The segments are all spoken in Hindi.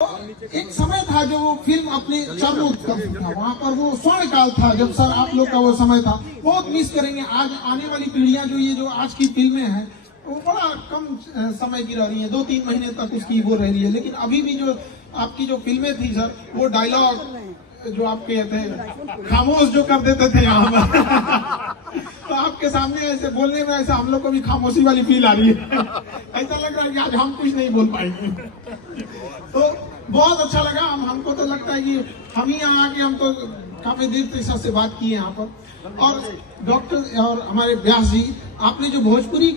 एक समय था जो वो फिल्म अपने चरमोत्कर्ष था, वहाँ पर वो स्वर्ण काल था जब सर आप लोग का वो समय था। बहुत मिस करेंगे। आज आने वाली पीढ़ियां जो आज की फिल्में हैं वो बड़ा कम समय की रह रही है, 2-3 महीने तक उसकी वो रह रही है। लेकिन अभी भी जो आपकी जो फिल्में थी सर, वो डायलॉग जो आपके थे खामोश जो कर देते थे यहाँ पर तो आपके सामने ऐसे बोलने में ऐसा हम लोग को भी खामोशी वाली फील आ रही है। ऐसा लग रहा है कि आज हम कुछ नहीं बोल पाएंगे। तो बहुत अच्छा लगा। हमको तो लगता है कि हम ही यहाँ आके हम तो काफी देर तक सबसे बात की है यहाँ पर। और डॉक्टर और हमारे व्यास जी, आपने जो भोजपुरी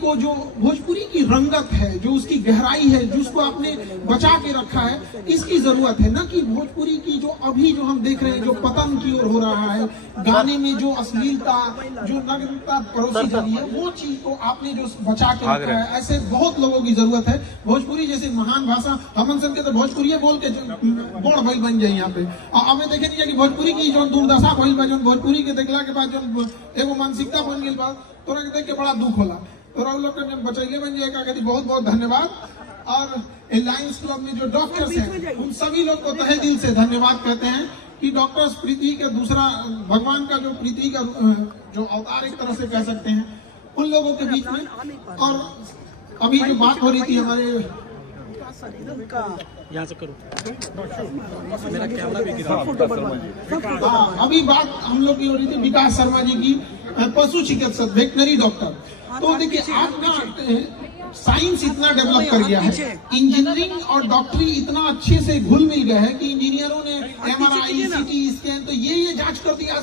की रंगत है, जो उसकी गहराई है, जिसको आपने बचा के रखा है, इसकी जरूरत है। न कि भोजपुरी की जो अभी जो हम देख रहे हैं जो पतन की ओर हो रहा है, गाने में जो अश्लीलता जो नग्नता परोसी जा रही है, वो चीज को आपने जो बचा के रखा है। ऐसे बहुत लोगों की जरूरत है। भोजपुरी जैसे महान भाषा, हमन सन के तो भोजपुरी बोल के बड़ भइल बन जाए यहाँ पे। हमें देखे नहीं कि भोजपुरी की जो दुर्दशा भइल बा, जो भोजपुरी के देखला के बाद जो एगो मानसिकता बन गई बा, तोरा के देख के बड़ा दुख होला। तोरा लोग के बचैले बन जाएगा। कहती बहुत बहुत धन्यवाद। और लायंस क्लब में जो डॉक्टर्स हैं, उन सभी लोग को तहे दिल से धन्यवाद कहते हैं कि डॉक्टर्स पृथ्वी का दूसरा भगवान का जो पृथ्वी का जो अवतार एक तरह से कह सकते हैं, उन लोगों के बीच में। और अभी जो बात हो रही थी हमारे यहाँ से करो, मेरा कैमरा भी गिरा। अभी बात हम लोग की हो रही थी विकास शर्मा जी की, पशु चिकित्सक, वेटनरी डॉक्टर। तो देखिए आपका साइंस इतना डेवलप कर गया है, इंजीनियरिंग और डॉक्टरी इतना अच्छे से घुल मिल गया है कि इंजीनियरों ने MRI CT स्कैन तो ये जांच कर दिया।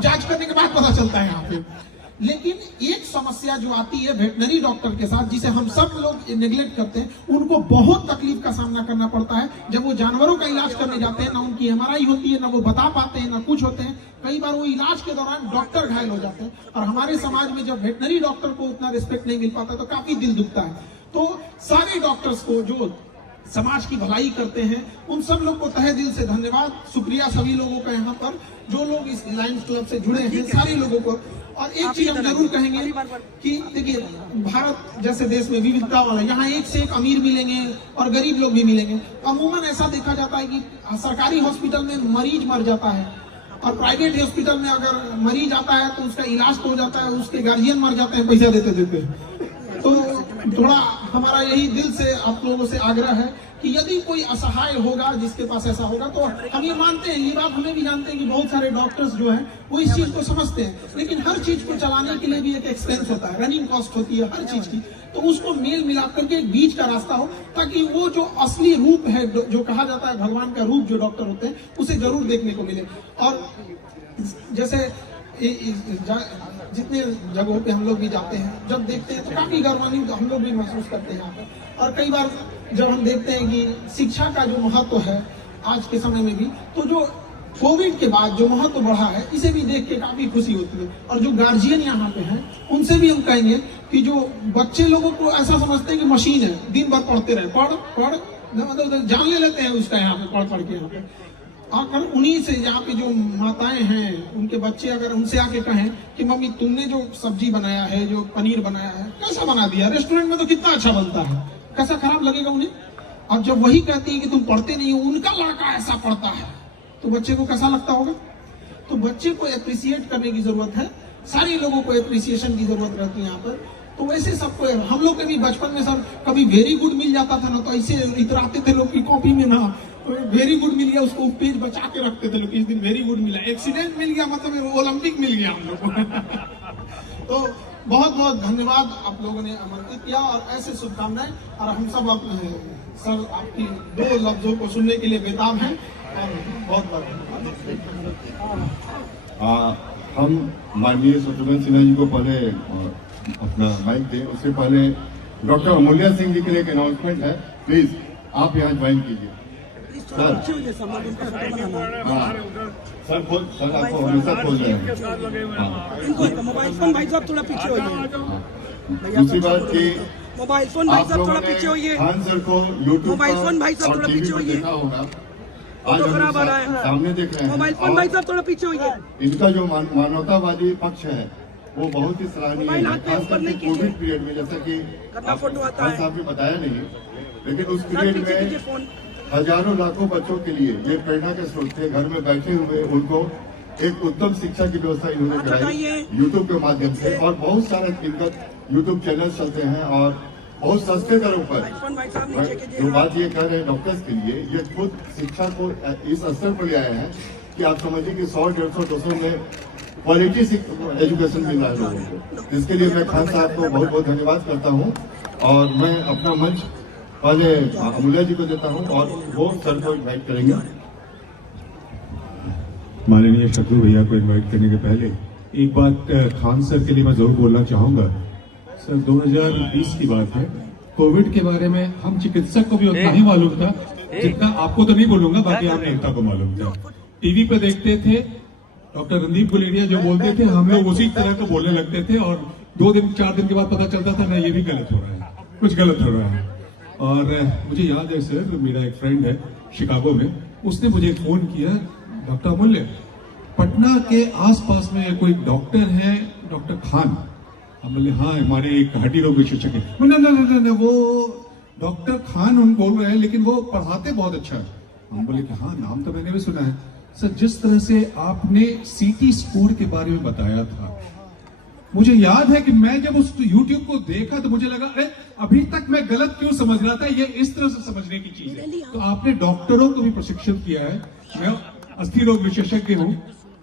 जांच करने के बाद पता चलता है यहाँ पे। लेकिन एक समस्या जो आती है वेटनरी डॉक्टर के साथ, जिसे हम सब लोग नेग्लेक्ट करते हैं, उनको बहुत तकलीफ का सामना करना पड़ता है जब वो जानवरों का इलाज करने जाते हैं। ना उनकी MRI होती है, ना वो बता पाते हैं, ना कुछ होते हैं। कई बार वो इलाज के दौरान डॉक्टर घायल हो जाते हैं। और हमारे समाज में जब वेटनरी डॉक्टर को उतना रिस्पेक्ट नहीं मिल पाता तो काफी दिल दुखता है। तो सारे डॉक्टर्स को जो समाज की भलाई करते हैं, उन सब लोग को तहे दिल से धन्यवाद, शुक्रिया सभी लोगों का यहाँ पर जो लोग इस लायंस क्लब से जुड़े हैं, सारे लोगों को। और एक चीज हम जरूर कहेंगे कि देखिए भारत जैसे देश में विविधता वाला, यहाँ एक से एक अमीर मिलेंगे और गरीब लोग भी मिलेंगे। अमूमन ऐसा देखा जाता है कि सरकारी हॉस्पिटल में मरीज मर जाता है और प्राइवेट हॉस्पिटल में अगर मरीज आता है तो उसका इलाज तो हो जाता है, उसके गार्जियन मर जाते हैं पैसा देते देते। तो थोड़ा हमारा यही दिल से आप लोगों से आग्रह है कि यदि कोई असहाय होगा, जिसके पास ऐसा होगा, तो हम ये मानते हैं, ये बात हमें भी जानते हैं कि बहुत सारे डॉक्टर्स जो हैं वो इस चीज को समझते हैं। लेकिन हर चीज को चलाने के लिए भी एक एक्सपेंस होता है, रनिंग कॉस्ट होती है हर चीज की। तो उसको मेल मिलाप करके एक बीच का रास्ता हो, ताकि वो जो असली रूप है, जो कहा जाता है भगवान का रूप जो डॉक्टर होते हैं, उसे जरूर देखने को मिले। और जैसे जितने जगहों पे हम लोग भी जाते हैं, जब देखते हैं तो काफी गौरवान्वित हम लोग भी महसूस करते हैं यहाँ पर। और कई बार जब हम देखते हैं कि शिक्षा का जो महत्व है आज के समय में भी, तो जो कोविड के बाद जो महत्व बढ़ा है, इसे भी देख के काफी खुशी होती है। और जो गार्जियन यहाँ पे हैं, उनसे भी हम कहेंगे कि जो बच्चे लोगों को ऐसा समझते हैं कि मशीन है, दिन भर पढ़ते रहे, पढ़ मतलब जान ले लेते हैं उसका यहाँ पे पढ़ के यहाँ पे। अगर उन्हीं से यहाँ पे जो माताएं हैं, उनके बच्चे अगर उनसे आके कहें कि मम्मी तुमने जो सब्जी बनाया है, जो पनीर बनाया है, कैसा बना दिया, रेस्टोरेंट में तो कितना अच्छा बनता है, कैसा खराब लगेगा उन्हें। और जब वही कहती है कि तुम पढ़ते नहीं हो, उनका लड़का ऐसा पढ़ता है, तो बच्चे को कैसा लगता होगा। तो बच्चे को एप्रिसिएट करने की जरूरत है, सारे लोगों को एप्रिसिएशन की जरूरत रहती है यहाँ पर। तो वैसे सबको, हम लोग के भी बचपन में सब कभी वेरी गुड मिल जाता था ना, तो ऐसे इतराते थे लोग की कॉपी में ना, तो वेरी गुड मिल गया उसको पेज बचा के रखते थे लोग। इस दिन वेरी गुड मिला, एक्सीडेंट मिल गया मतलब ओलंपिक मिल गया हम लोग को। तो बहुत बहुत धन्यवाद, आप लोगों ने आमंत्रित किया और ऐसे शुभकामनाएं। और हम सब सर आपकी 2 लफ्जों को सुनने के लिए बेताब हैं। और बहुत बहुत हम माननीय शत्रुघ्न सिन्हा जी को पहले अपना माइक दें, उससे पहले डॉक्टर अमूल्या सिंह जी के लिए एक अनाउंसमेंट है, प्लीज आप यहाँ ज्वाइन कीजिए। सर सर आपको हमेशा खोल रहे हैं। मोबाइल फोन भाई साहब थोड़ा पीछे होइए। दूसरी बात की मोबाइल फोन भाई साहब थोड़ा पीछे होइए। खान सर को यूट्यूब मोबाइल फोन भाई साहब थोड़ा पीछे होइए। देखा होगा, आज हम सामने देख रहे हैं। मोबाइल फोन भाई साहब थोड़ा पीछे होइए। इनका जो मानवतावादी पक्ष है वो बहुत ही सराहनीय है, खास करके कोविड पीरियड में, जैसा कि खान साहब ने बताया नहीं लेकिन उस पीरियड में हजारों लाखों बच्चों के लिए ये प्रेरणा के स्रोत थे। घर में बैठे हुए उनको एक उत्तम शिक्षा की व्यवस्था इन्होंने कराई यूट्यूब के माध्यम से, और बहुत सारे इनका यूट्यूब चैनल चलते हैं और बहुत सस्ते दरों पर। जो बात ये कह रहे हैं डॉक्टर्स के लिए, ये खुद शिक्षा को इस स्तर पर ले आए हैं कि आप समझिए कि 100, 150, 200 में क्वालिटी एजुकेशन मिल रहा है लोगों को। इसके लिए मैं खान साहब को बहुत बहुत धन्यवाद करता हूँ, और मैं अपना मंच पहले अमूल्या जी को देता हूँ और वो सर को इन्वाइट करेंगे। माननीय शत्रु भैया को इनवाइट करने के पहले एक बात खान सर के लिए मैं जरूर बोलना चाहूंगा। सर 2020 की बात है, कोविड के बारे में हम चिकित्सक को भी उतना ही मालूम था जितना आपको तो नहीं बोलूंगा, बाकी आप नेता को मालूम था। टीवी पे देखते थे डॉक्टर रणदीप गुलेरिया जो बोलते थे, हम लोग उसी तरह का बोलने लगते थे, और 2 दिन 4 दिन के बाद पता चलता था ना ये भी गलत हो रहा है, कुछ गलत हो रहा है। और मुझे याद है सर, मेरा एक फ्रेंड है शिकागो में, उसने मुझे फोन किया, डॉक्टर अमूल्य पटना के आसपास में कोई डॉक्टर है डॉक्टर खान? हम बोले हाँ, हमारे एक हड्डी रोग विशेषज्ञ है। ना वो डॉक्टर खान उन बोल रहे हैं, लेकिन वो पढ़ाते बहुत अच्छा है। हम बोले कि हाँ, नाम तो मैंने भी सुना है। सर जिस तरह से आपने सीटी स्कोर के बारे में बताया था, मुझे याद है कि मैं जब उस YouTube को देखा तो मुझे लगा अरे अभी तक मैं गलत क्यों समझ रहा था, ये इस तरह से समझने की चीज है। तो आपने डॉक्टरों को भी प्रशिक्षित किया है। मैं अस्थि रोग विशेषज्ञ हूँ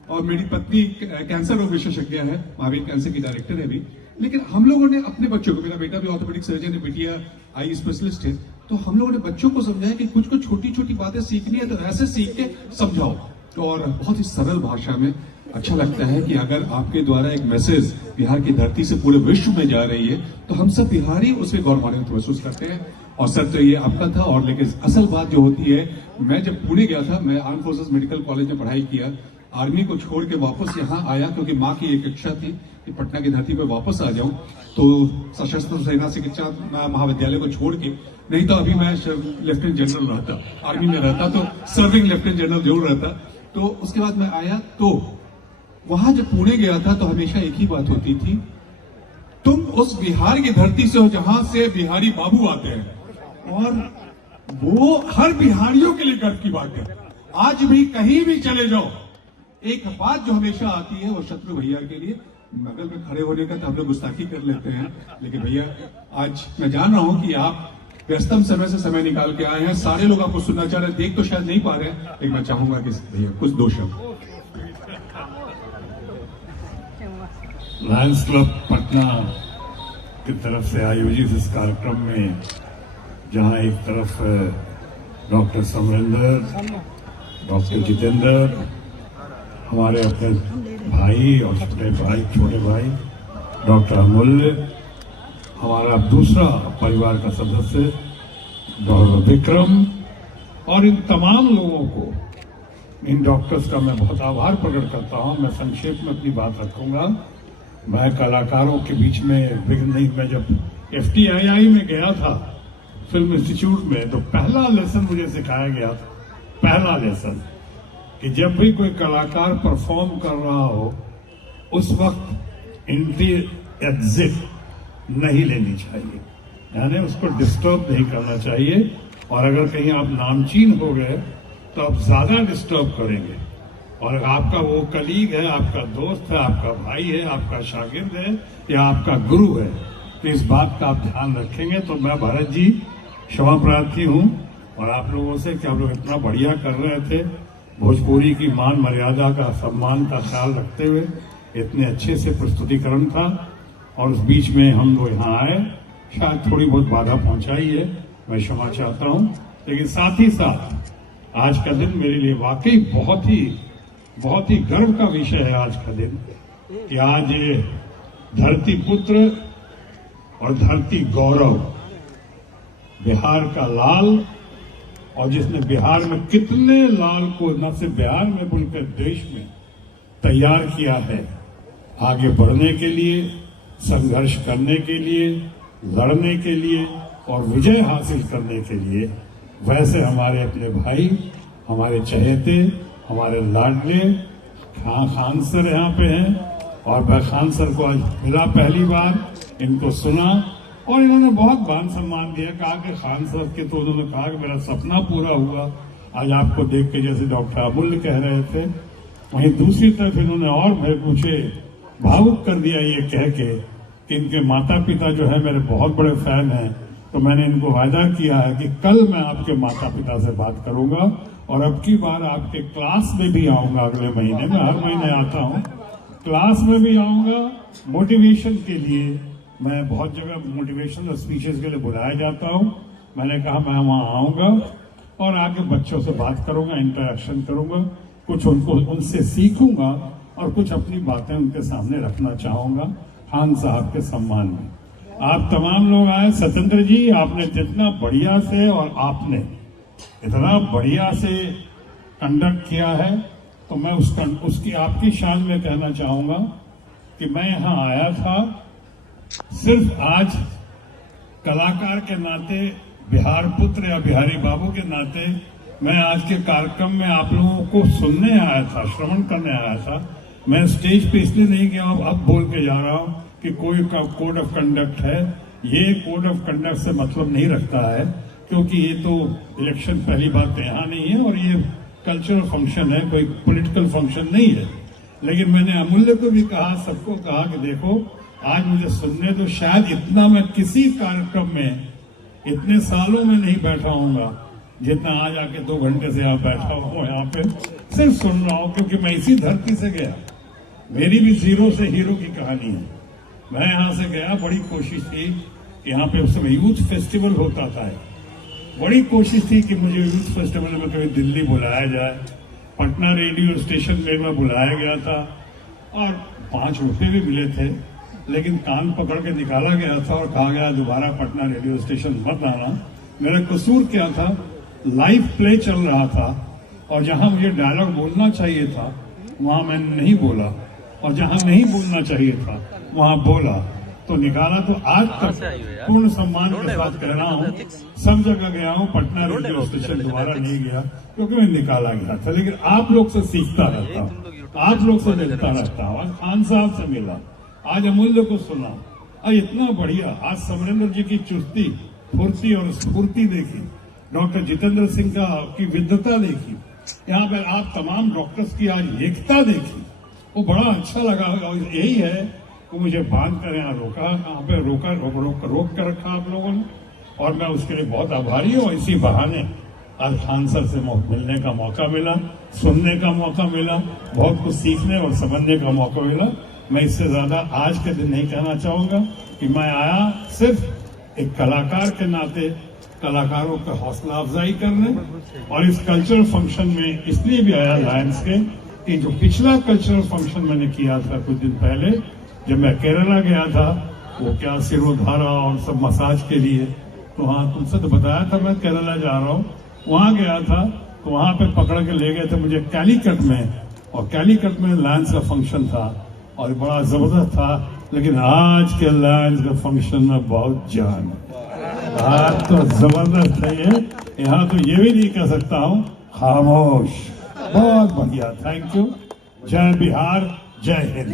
और मेरी पत्नी कैंसर रोग विशेषज्ञ है, महावीर कैंसर की डायरेक्टर है भी। लेकिन हम लोगों ने अपने बच्चों को, मेरा बेटा भी ऑर्थोपेडिक सर्जन है, बेटिया आई स्पेशलिस्ट है, तो हम लोगों ने बच्चों को समझाया कि कुछ कुछ छोटी छोटी बातें सीखनी है तो ऐसे सीख के समझाओ। तो और बहुत ही सरल भाषा में अच्छा लगता है कि अगर आपके द्वारा एक मैसेज बिहार की धरती से पूरे विश्व में जा रही है तो हम सब बिहारी उसमें गौरवान्वित महसूस करते हैं। और सर तो ये आपका था। और लेकिन असल बात जो होती है, मैं जब पुणे गया था, मैं आर्म फोर्सेस मेडिकल कॉलेज में पढ़ाई किया, आर्मी को छोड़ के वापस यहाँ आया क्योंकि माँ की एक इच्छा थी कि पटना की धरती पर वापस आ जाऊं। तो सशस्त्र सेना चिकित्सा महाविद्यालय को छोड़ के, नहीं तो अभी मैं लेफ्टिनेंट जनरल रहता, आर्मी में रहता तो सर्विंग लेफ्टिनेंट जनरल जरूर रहता। तो उसके बाद मैं आया, तो वहां जब पुणे गया था तो हमेशा एक ही बात होती थी, तुम उस बिहार की धरती से हो जहां से बिहारी बाबू आते हैं, और वो हर बिहारियों के लिए गर्व की बात है। आज भी कहीं भी चले जाओ, एक बात जो हमेशा आती है वो शत्रु भैया के लिए, बगल में खड़े होने का तो हम लोग गुस्ताखी कर लेते हैं, लेकिन भैया आज मैं जान रहा हूं कि आप व्यस्तम समय से समय निकाल के आए हैं, सारे लोग आपको सुनना चाह रहे हैं, देख तो शायद नहीं पा रहे हैं, लेकिन मैं चाहूंगा कि भैया कुछ 2 शब्द। लायंस क्लब पटना की तरफ से आयोजित इस कार्यक्रम में, जहां एक तरफ डॉक्टर समरेंद्र, डॉक्टर जितेंद्र, हमारे अपने भाई और छोटे भाई डॉक्टर अमूल्य, हमारा दूसरा परिवार का सदस्य डॉक्टर विक्रम, और इन तमाम लोगों को, इन डॉक्टर्स का मैं बहुत आभार प्रकट करता हूं। मैं संक्षेप में अपनी बात रखूंगा। मैं कलाकारों के बीच में विघ्न नहीं। मैं जब FTII में गया था फिल्म इंस्टीट्यूट में, तो पहला लेसन मुझे सिखाया गया था, पहला लेसन, कि जब भी कोई कलाकार परफॉर्म कर रहा हो उस वक्त एंट्री एग्जिट नहीं लेनी चाहिए, यानी उसको डिस्टर्ब नहीं करना चाहिए। और अगर कहीं आप नामचीन हो गए तो आप ज्यादा डिस्टर्ब करेंगे। और आपका वो कलीग है, आपका दोस्त है, आपका भाई है, आपका शागिर्द है या आपका गुरु है, तो इस बात का आप ध्यान रखेंगे। तो मैं भरत जी क्षमा प्रार्थी हूं, और आप लोगों से कि आप लोग इतना बढ़िया कर रहे थे, भोजपुरी की मान मर्यादा का, सम्मान का ख्याल रखते हुए इतने अच्छे से प्रस्तुतिकरण था। और उस बीच में हम लोग यहाँ आए, शायद थोड़ी बहुत बाधा पहुंचाई है, मैं क्षमा चाहता हूं। लेकिन साथ ही साथ आज का दिन मेरे लिए वाकई बहुत ही गर्व का विषय है। आज का दिन कि आज ये धरती पुत्र और धरती गौरव, बिहार का लाल, और जिसने बिहार में कितने लाल को न सिर्फ बिहार में बल्कि देश में तैयार किया है आगे बढ़ने के लिए, संघर्ष करने के लिए, लड़ने के लिए और विजय हासिल करने के लिए। वैसे हमारे अपने भाई, हमारे चहेते, हमारे लाडले खान सर यहाँ पे हैं, और मैं खान सर को आज मिला पहली बार, इनको सुना, और इन्होंने बहुत मान सम्मान दिया, कहा कि खान साहब के, तो उन्होंने कहा कि मेरा सपना पूरा हुआ आज आपको देख के, जैसे डॉक्टर अमूल्य कह रहे थे। वहीं दूसरी तरफ इन्होंने और मुझे भावुक कर दिया ये कह के कि इनके माता पिता जो है मेरे बहुत बड़े फैन हैं। तो मैंने इनको वायदा किया है कि कल मैं आपके माता पिता से बात करूंगा और अब की बार आपके क्लास में भी आऊंगा। अगले महीने में, हर महीने आता हूं, क्लास में भी आऊंगा मोटिवेशन के लिए। मैं बहुत जगह मोटिवेशनल स्पीचेस के लिए बुलाया जाता हूं। मैंने कहा मैं वहां आऊंगा और आके बच्चों से बात करूंगा, इंटरेक्शन करूंगा, कुछ उनसे सीखूंगा और कुछ अपनी बातें उनके सामने रखना चाहूंगा खान साहब के सम्मान में। आप तमाम लोग आए। सत्येंद्र जी, आपने जितना बढ़िया से और आपने इतना बढ़िया से कंडक्ट किया है, तो मैं उसकी आपकी शान में कहना चाहूंगा कि मैं यहां आया था सिर्फ आज कलाकार के नाते, बिहार पुत्र या बिहारी बाबू के नाते मैं आज के कार्यक्रम में आप लोगों को सुनने आया था, श्रवण करने आया था। मैं स्टेज पे इसलिए नहीं गया, अब बोल के जा रहा हूं कि कोई का कोड ऑफ कंडक्ट है। ये कोड ऑफ कंडक्ट से मतलब नहीं रखता है, क्योंकि ये तो इलेक्शन पहली बात तो यहाँ नहीं है और ये कल्चरल फंक्शन है, कोई पॉलिटिकल फंक्शन नहीं है। लेकिन मैंने अमूल्य को भी कहा, सबको कहा कि देखो आज मुझे सुनने तो, शायद इतना मैं किसी कार्यक्रम में इतने सालों में नहीं बैठा हूंगा जितना आज आके 2 घंटे से यहाँ बैठा हूँ, यहाँ पे सिर्फ सुन रहा हूँ, क्योंकि मैं इसी धरती से गया। मेरी भी जीरो से हीरो की कहानी है। मैं यहाँ से गया, बड़ी कोशिश थी, यहाँ पे उस समय यूथ फेस्टिवल होता था, बड़ी कोशिश थी कि मुझे यूथ फेस्टिवल में कभी दिल्ली बुलाया जाए। पटना रेडियो स्टेशन में मैं बुलाया गया था और 5 रुपये भी मिले थे, लेकिन कान पकड़ के निकाला गया था और कहा गया दोबारा पटना रेडियो स्टेशन मत आना। मेरा कसूर क्या था, लाइव प्ले चल रहा था और जहां मुझे डायलॉग बोलना चाहिए था वहां मैंने नहीं बोला, और जहां नहीं बोलना चाहिए था वहां बोला, तो निकाला। तो आज तक पूर्ण सम्मान के साथ कह रहा हूं, सब जगह गया हूं, पटना रेडियो स्टेशन दोबारा नहीं गया क्योंकि मैं निकाला गया था। लेकिन आप लोग से सीखता रहता हूं, आप लोग से मिलता रहता हूं। आज खान साहब से मिला, आज अमूल्य को सुना, आज इतना बढ़िया। आज समरेंद्र जी की चुस्ती, फुर्ती और स्फूर्ति देखी, डॉक्टर जितेंद्र सिंह की विद्वता देखी, यहाँ पर आप तमाम डॉक्टर्स की आज एकता देखी, वो बड़ा अच्छा लगा। और यही है कि मुझे बांध कर यहाँ रोका, यहाँ पे रोक कर रखा आप लोगों ने, और मैं उसके लिए बहुत आभारी हूँ। इसी बहाने आज खान सर से मिलने का मौका मिला, सुनने का मौका मिला, बहुत कुछ सीखने और समझने का मौका मिला। मैं इससे ज्यादा आज के दिन नहीं कहना चाहूंगा कि मैं आया सिर्फ एक कलाकार के नाते कलाकारों का हौसला अफजाई करने, और इस कल्चरल फंक्शन में इसलिए भी आया लायंस के कि जो पिछला कल्चरल फंक्शन मैंने किया था कुछ दिन पहले, जब मैं केरला गया था, वो क्या सिरोधारा और सब मसाज के लिए, तो वहां तुमसे तो बताया था मैं केरला जा रहा हूँ, वहां गया था, तो वहां पे पकड़ के ले गए थे मुझे कैलीकट में, और कैलीकट में लायंस का फंक्शन था और बड़ा जबरदस्त था। लेकिन आज के लायंस के फंक्शन में बहुत जान, आज तो जबरदस्त है ये, यहाँ तो ये भी नहीं कह सकता हूँ खामोश। बहुत बढ़िया, थैंक यू। जय बिहार, जय हिंद।